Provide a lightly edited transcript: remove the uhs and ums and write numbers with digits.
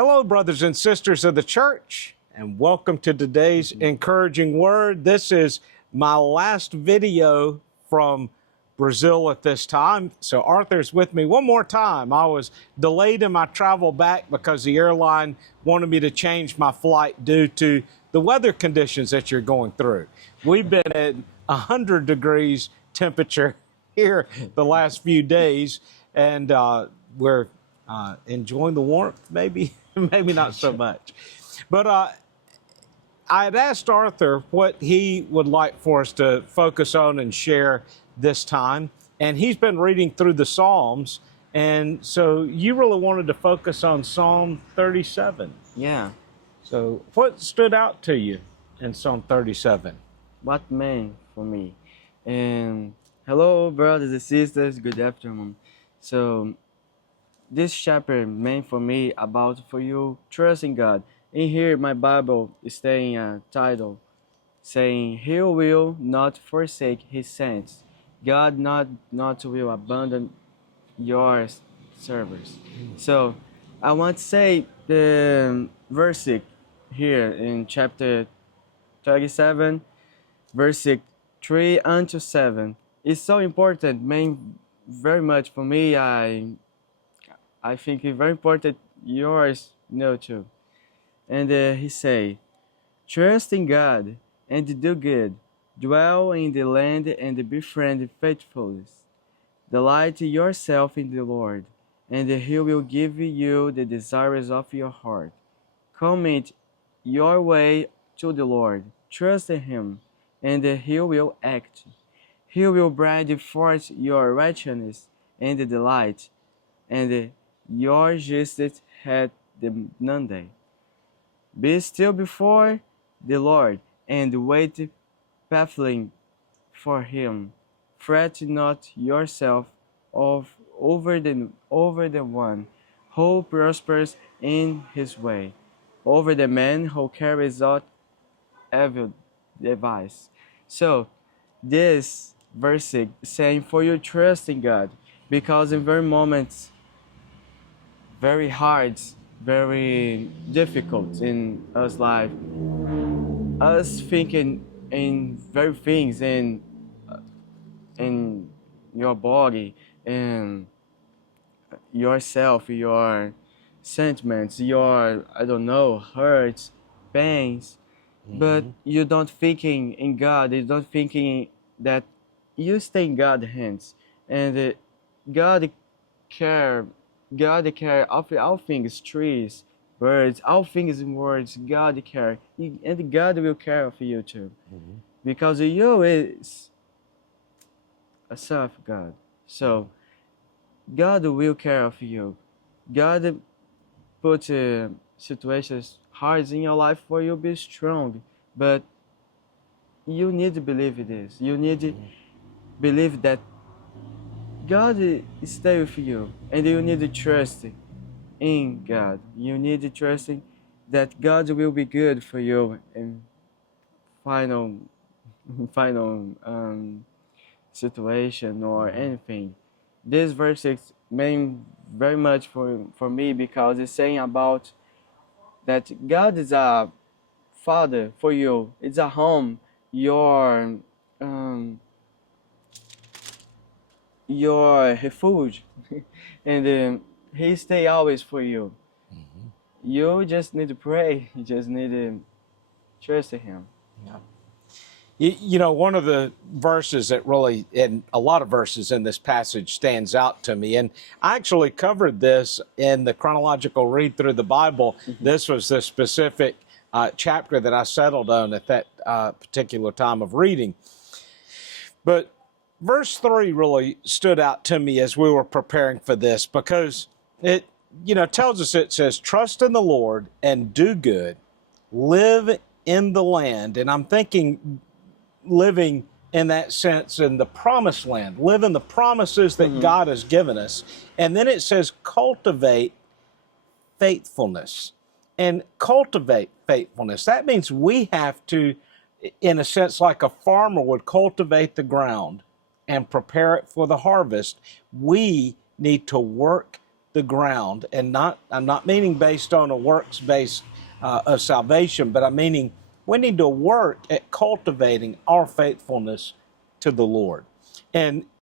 Hello, brothers and sisters of the church, and welcome to today's encouraging word. This is my last video from Brazil at this time. So Arthur's with me one more time. I was delayed in my travel back because the airline wanted me to change my flight due to the weather conditions that you're going through. We've been at 100 degrees temperature here the last few days, and we're enjoying the warmth, maybe, maybe not so much. But I had asked Arthur what he would like for us to focus on and share this time, and he's been reading through the Psalms, and so you really wanted to focus on Psalm 37. Yeah. So what stood out to you in Psalm 37? What meant for me? And hello, brothers and sisters. Good afternoon. So this chapter meant for me about for you trusting God. In here, my Bible is saying a title saying, "He will not forsake His saints. God not will abandon your servers." So I want to say the verse here in chapter 37, verse 3 unto 7 is so important, mean very much for me. I think it's very important yours know too. And he say, "Trust in God and do good, dwell in the land and befriend faithfulness. Delight yourself in the Lord, and He will give you the desires of your heart. Commit your way to the Lord, trust in Him, and He will act. He will bring forth your righteousness and delight, and your justice at the noonday. Be still before the Lord, and wait patiently for Him. Fret not yourself over the one who prospers in his way, over the man who carries out evil device." So this verse saying for you trust in God, because in very moments very hard, very difficult in us life, us thinking in very things in your body and yourself, your sentiments, your I don't know hurts, pains, but you don't thinking in God. You don't thinking that you stay in God's hands, and God care. God care of all things, trees, birds, all things in words. God care, and God will care for you too, because you is a son of God. So God will care for you. God put situations hard in your life for you to be strong, but you need to believe this. You need to believe that God is stay with you, and you need to trust in God. You need to trust in that God will be good for you in final final situation or anything. This verse is mean very much for me, because it's saying about that God is a father for you. It's a home, um, your refuge, and He stay always for you. You just need to pray. You just need to trust in Him. Yeah. You know, one of the verses that really, and a lot of verses in this passage stands out to me, and I actually covered this in the chronological read through the Bible. This was the specific chapter that I settled on at that particular time of reading. But verse 3 really stood out to me as we were preparing for this, because it, tells us, it says, "Trust in the Lord and do good, live in the land." And I'm thinking living in that sense in the promised land, live in the promises that God has given us. And then it says cultivate faithfulness. And cultivate faithfulness, that means we have to, in a sense, like a farmer would cultivate the ground and prepare it for the harvest, we need to work the ground, and I'm not meaning based on a works base of salvation, but I'm meaning we need to work at cultivating our faithfulness to the Lord. And